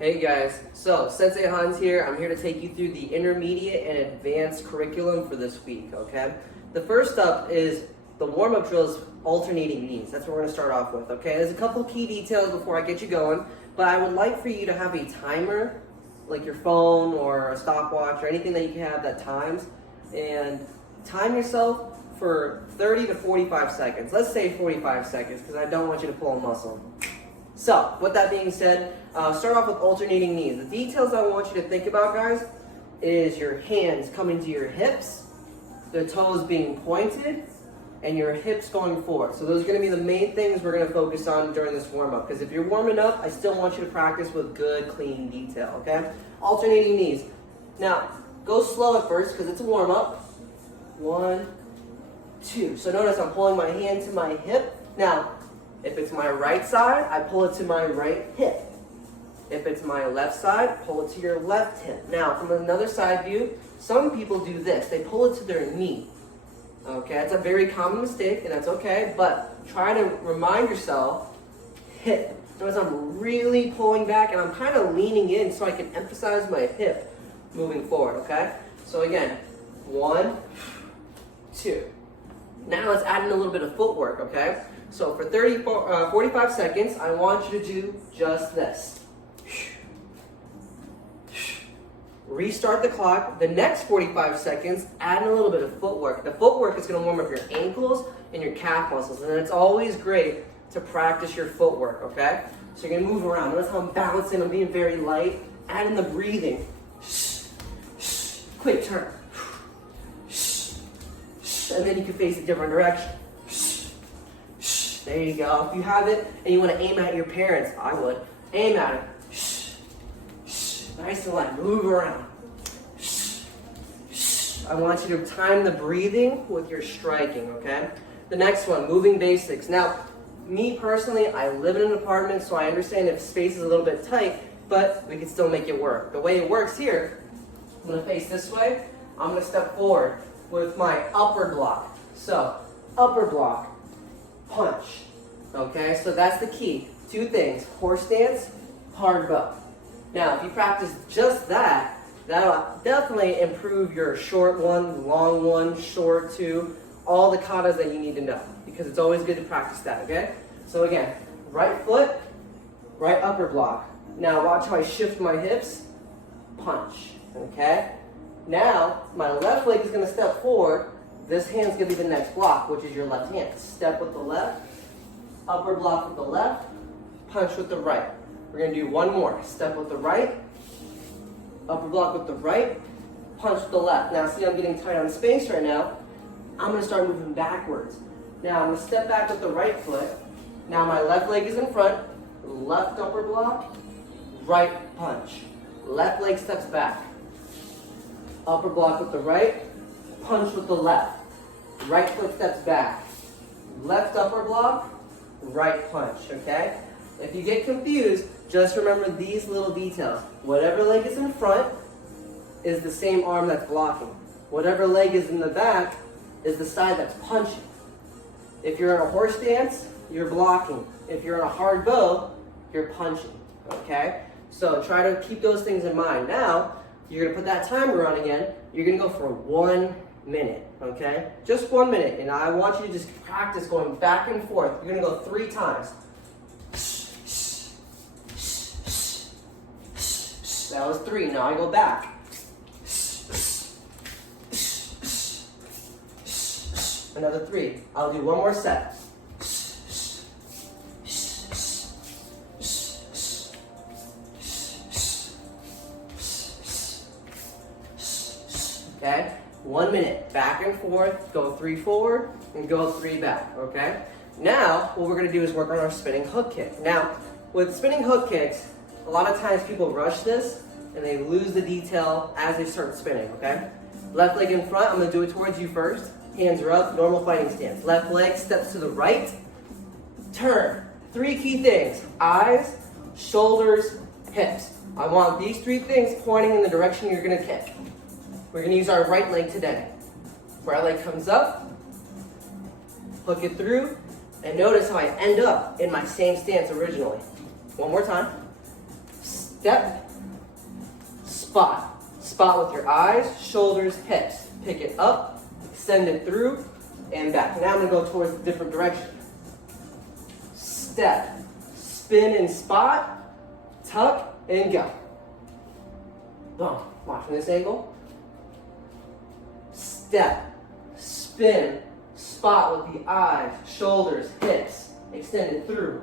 Hey guys, so Sensei Hans here. I'm here to take you through the intermediate and advanced curriculum for this week, okay? The first up is the warm-up drills, alternating knees. That's what we're gonna start off with, okay? There's a couple key details before I get you going, but I would like for you to have a timer, like your phone or a stopwatch or anything that you can have that times, and time yourself for 30 to 45 seconds. Let's say 45 seconds, because I don't want you to pull a muscle. So, with that being said, start off with alternating knees. The details I want you to think about, guys, is your hands coming to your hips, the toes being pointed, and your hips going forward. So those are going to be the main things we're going to focus on during this warm-up. Because if you're warming up, I still want you to practice with good, clean detail, okay? Alternating knees. Now, go slow at first because it's a warm-up. 1, 2. So notice I'm pulling my hand to my hip. Now, if it's my right side, I pull it to my right hip. If it's my left side, pull it to your left hip. Now, from another side view, some people do this. They pull it to their knee. Okay, that's a very common mistake, and that's okay, but try to remind yourself, hip. Notice I'm really pulling back, and I'm kind of leaning in so I can emphasize my hip moving forward, okay? So again, 1, 2. Now let's add in a little bit of footwork, okay? So for 45 seconds, I want you to do just this. Restart the clock. The next 45 seconds, add in a little bit of footwork. The footwork is going to warm up your ankles and your calf muscles, and it's always great to practice your footwork, okay? So you're going to move around. Notice how I'm balancing. I'm being very light. Add in the breathing. Quick turn. And then you can face a different direction. There you go. If you have it and you want to aim at your parents, I would. Aim at it. Nice and light. Move around. I want you to time the breathing with your striking, okay? The next one, moving basics. Now, me personally, I live in an apartment, so I understand if space is a little bit tight, but we can still make it work. The way it works here, I'm going to face this way. I'm going to step forward with my upper block. So, upper block. Punch. Okay, so that's the key. 2 things, horse stance, hard bow. Now, if you practice just that, that'll definitely improve your short 1, long 1, short 2, all the katas that you need to know, because it's always good to practice that, okay? So again, right foot, right upper block. Now watch how I shift my hips, punch, okay? Now, my left leg is gonna step forward. This hand's gonna be the next block, which is your left hand. Step with the left, upper block with the left, punch with the right. We're gonna do one more. Step with the right, upper block with the right, punch with the left. Now see, I'm getting tight on space right now. I'm gonna start moving backwards. Now I'm gonna step back with the right foot. Now my left leg is in front, left upper block, right punch. Left leg steps back. Upper block with the right, punch with the left. Right foot steps back. Left upper block, right punch, okay? If you get confused, just remember these little details. Whatever leg is in front is the same arm that's blocking. Whatever leg is in the back is the side that's punching. If you're in a horse stance, you're blocking. If you're in a hard bow, you're punching, okay? So try to keep those things in mind. Now, you're gonna put that timer on again. You're gonna go for 1 minute, okay? Just 1 minute, and I want you to just practice going back and forth. You're gonna go 3 times. That was 3, now I go back. Another 3, I'll do one more set. Okay, 1 minute, back and forth, go 3 forward, and go 3 back, okay? Now, what we're gonna do is work on our spinning hook kick. Now, with spinning hook kicks, a lot of times people rush this, and they lose the detail as they start spinning, okay? Left leg in front, I'm gonna do it towards you first. Hands are up, normal fighting stance. Left leg steps to the right, turn. 3 key things, eyes, shoulders, hips. I want these 3 things pointing in the direction you're gonna kick. We're gonna use our right leg today. Right leg comes up, hook it through, and notice how I end up in my same stance originally. One more time. step, spot. Spot with your eyes, shoulders, hips. Pick it up, extend it through, and back. Now I'm gonna go towards a different direction. Step, spin and spot, tuck, and go. Boom. Watch from this angle. Step, spin, spot with the eyes, shoulders, hips, extend it through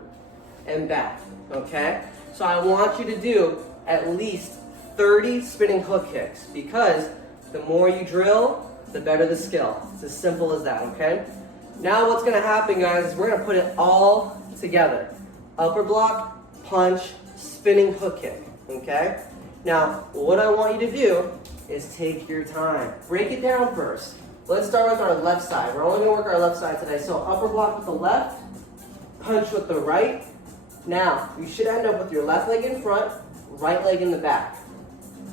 and back, okay? So I want you to do at least 30 spinning hook kicks because the more you drill, the better the skill. It's as simple as that, okay? Now what's gonna happen, guys, is we're gonna put it all together. Upper block, punch, spinning hook kick, okay? Now, what I want you to do is take your time. Break it down first. Let's start with our left side. We're only gonna work our left side today. So upper block with the left, punch with the right. Now, you should end up with your left leg in front, right leg in the back.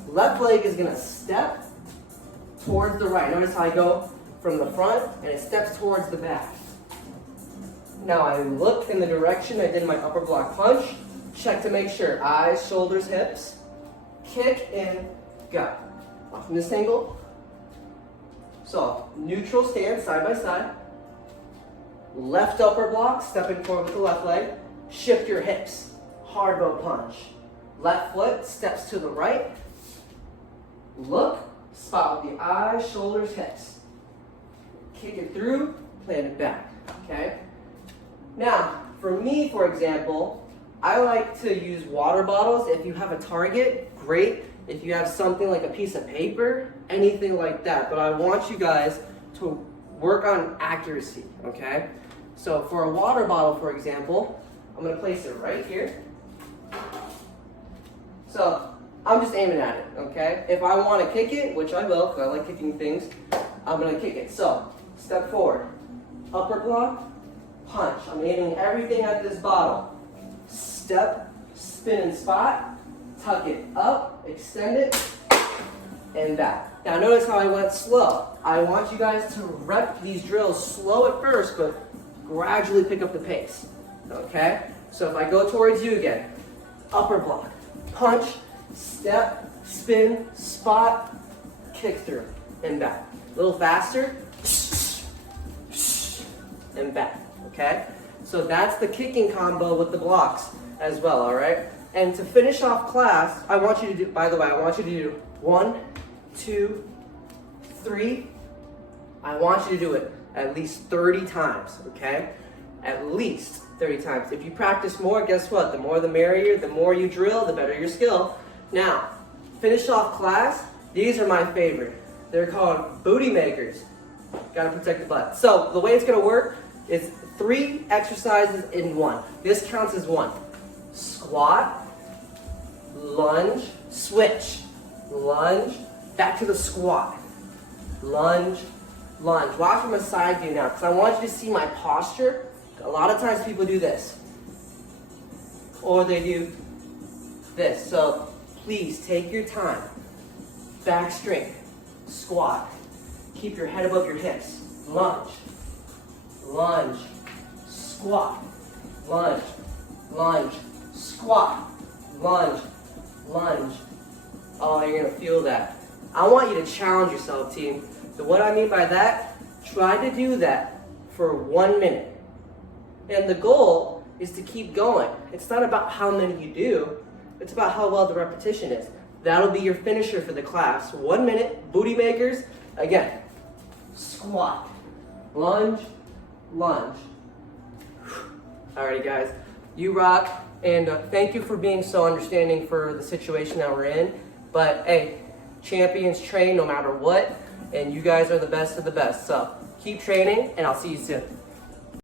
Left leg is gonna step towards the right. Notice how I go from the front and it steps towards the back. Now I look in the direction I did my upper block punch. Check to make sure. Eyes, shoulders, hips. Kick and go. Off from this angle. So, neutral stance, side by side. Left upper block, stepping forward with the left leg. Shift your hips. Hard bow punch. Left foot steps to the right. Look, spot with the eyes, shoulders, hips. Kick it through, plant it back, okay? Now, for me, for example, I like to use water bottles. If you have a target, great. If you have something like a piece of paper, anything like that. But I want you guys to work on accuracy, okay? So for a water bottle, for example, I'm gonna place it right here. So I'm just aiming at it, okay? If I wanna kick it, which I will, because I like kicking things, I'm gonna kick it. So, step forward, upper block, punch. I'm aiming everything at this bottle. Step, spin and spot, tuck it up, extend it, and back. Now notice how I went slow. I want you guys to rep these drills slow at first, but gradually pick up the pace, okay? So if I go towards you again, upper block, punch, step, spin, spot, kick through, and back. A little faster, and back, okay? So that's the kicking combo with the blocks as well, all right? And to finish off class, I want you to do, by the way, I want you to do 1, 2, 3. I want you to do it at least 30 times, okay? At least 30 times. If you practice more, guess what? The more the merrier, the more you drill, the better your skill. Now, finish off class, these are my favorite. They're called booty makers. Gotta protect the butt. So the way it's gonna work is 3 exercises in 1. This counts as 1. Squat, lunge, switch, lunge, back to the squat, lunge, lunge. Watch from a side view now, because I want you to see my posture. A lot of times people do this, or they do this. So please take your time. Back straight, squat. Keep your head above your hips. Lunge, lunge, squat, lunge, lunge, squat, lunge, lunge. Oh, you're gonna feel that. I want you to challenge yourself, team. So what I mean by that, try to do that for 1 minute. And the goal is to keep going. It's not about how many you do, it's about how well the repetition is. That'll be your finisher for the class. 1 minute, booty makers. Again, squat, lunge, lunge. Alrighty guys, you rock, and thank you for being so understanding for the situation that we're in. But hey, champions train no matter what, and you guys are the best of the best. So keep training, and I'll see you soon.